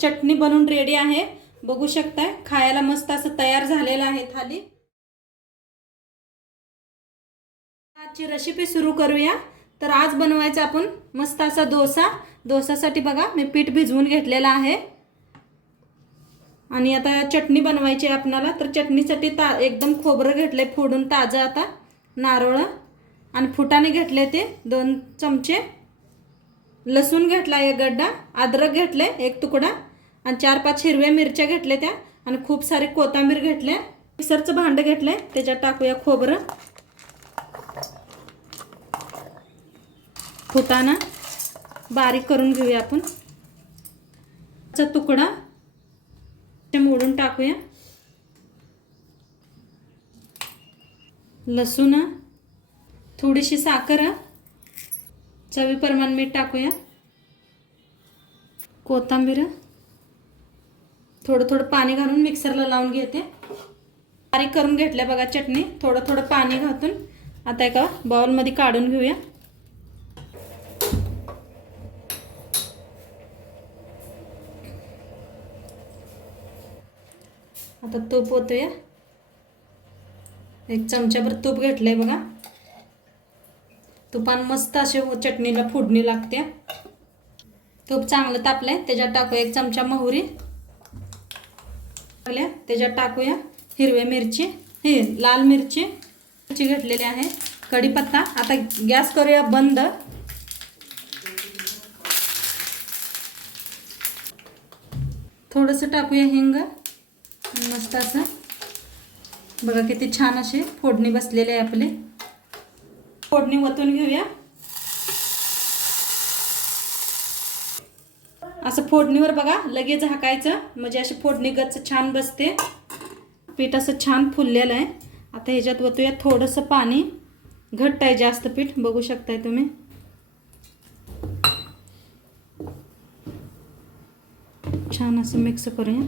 चटणी बनवून रेडी आहे. बघू शकताय खायला मस्त असं तयार झालेलं आहे थाली. आजची रेसिपी सुरू करूया. तर आज बनवायचा आपण मस्त असा डोसा. डोसासाठी बघा मी पीठ भिजवून घेतलेलं आहे. आणि आता चटणी बनवायची आहे आपणाला. तर चटणीसाठी ता एकदम खोबरं घेतले फोडून ताजं आता. नारळ आणि फुटाने घेतले ते दोन चमचे. लसूण घेतला एक गड्डा अद्रक घेतले एक तुकडा. आणि चार पाच हिरव्या मिरच्या घेतल्या त्या आणि खूप सारे कोथिंबीर घेतल्या. मिक्सरचं भांडं घेतलंय. त्याच्यात टाकूया खोबरं. फुटाणा बारीक करून घेऊया आपण. चा तुकडा. ते मोडून टाकूया. लसूण थोडीशी साखर चवीप्रमाण मीठ टाकूया. कोथिंबीर थोडं थोडं पाणी घालून मिक्सरला लावून घेते. बारीक करून घेतल्या बघा चटणी. थोडं थोडं पाणी घालून आता एका बाउलमध्ये काढून घेऊया. आता तूप होतोय एक चमच्याभर तूप घेतलंय बघा. तुपान मस्त असे हो- चटणीला फोडणी लागते. तूप चांगलं तापलंय. त्याच्यात टाकूया एक चमचा मोहरी. लागल्या त्याच्यात टाकूया हिरवे मिरची. हे लाल मिरची मिरची घेतलेली आहे. कढीपत्ता. आता गॅस करूया बंद. थोडंसं टाकूया हिंग. मस्त असं. बघा किती छान असे फोडणी बसलेले आहे आपले. फोडणी वतून घेऊया. असं फोडणीवर बघा लगेच हाकायचं. म्हणजे अशी फोडणी गच्च छान बसते. पीठ असं छान फुललेलं आहे. आता ह्याच्यात वतूया थोडंसं पाणी. घट्ट आहे जास्त पीठ बघू शकताय तुम्ही. छान असं मिक्स करूया.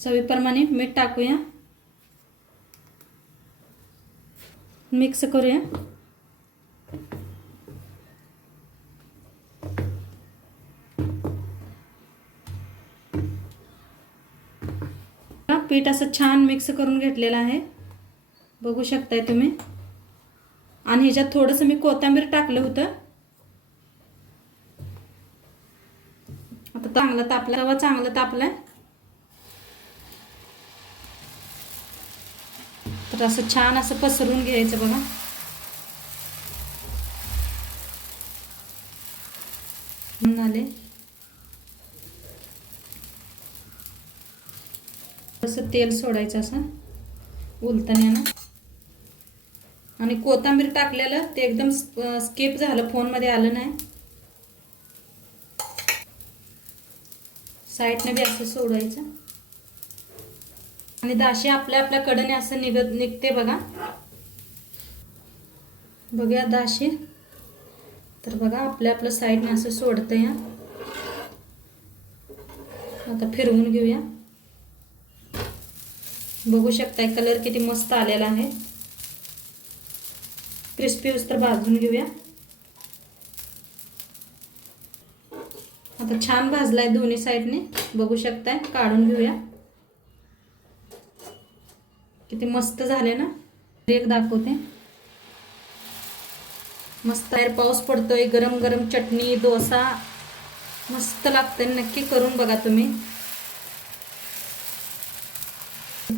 चवीप्रमाणे मीठ टाकूया. मिक्स करूया. पीठ असं छान मिक्स करून घेतलेलं आहे. बघू शकताय तुम्ही. आणि ह्याच्यात थोडंसं मी कोथिंबीर टाकलं होतं. आता चांगलं तापलं तवा चांगलं तापलंय. तर असं छान असं पसरून घ्यायचं बघा. झाले असं तेल सोडायचं असं. उलतण्यानं आणि कोथिंबीर टाकलेलं ते एकदम स्किप झालं फोनमध्ये आलं नाही. साईडनं बी असं सोडायचं. आणि दाशी आपल्या आपल्या कडेने असं निघत निघते बघा. बघूया दाशी. तर बघा आपल्या आपल्या साईडने असं सोडतं या आता फिरवून घेऊया. बघू शकताय कलर किती मस्त आलेला आहे. क्रिस्पी तर भाजून घेऊया. आता छान भाजलाय दोन्ही साईडने. बघू शकताय काढून घेऊया. किती मस्त झाले ना. एक दाखवते. मस्त बाहेर पाऊस पडतोय गरम गरम चटणी डोसा. मस्त लागतंय नक्की करून बघा तुम्ही.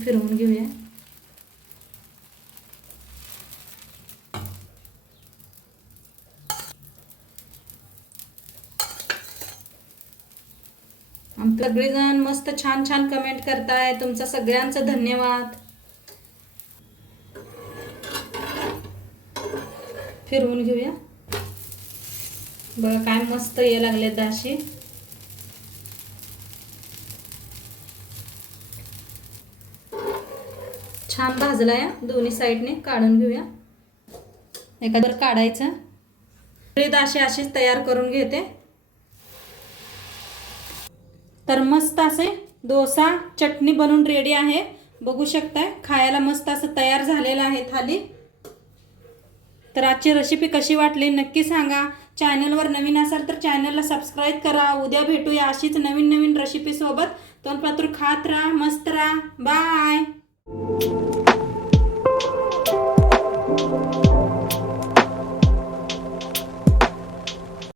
फिरवून घेऊया. सगळेजण मस्त छान छान कमेंट करताय. तुमचं सगळ्यांचं धन्यवाद. फिरवून घेऊया. बघा काय मस्त ये लागले दाशी. छान भाजला आहे दोन्ही साईडने काढून घेऊया. एखादं काढायचं दाशी अशीच तयार करून घेते. तर मस्त असे डोसा चटणी बनवून रेडी आहे. बघू शकताय खायला मस्त असं तयार झालेलं आहे थाली. तर आजची रेसिपी कशी वाटली नक्की सांगा. चॅनलवर नवीन असाल तर चॅनलला सबस्क्राईब करा. उद्या भेटूया अशीच नवीन नवीन रेसिपीसोबत तोंडपात्र खात राहा मस्त राहा. Bye you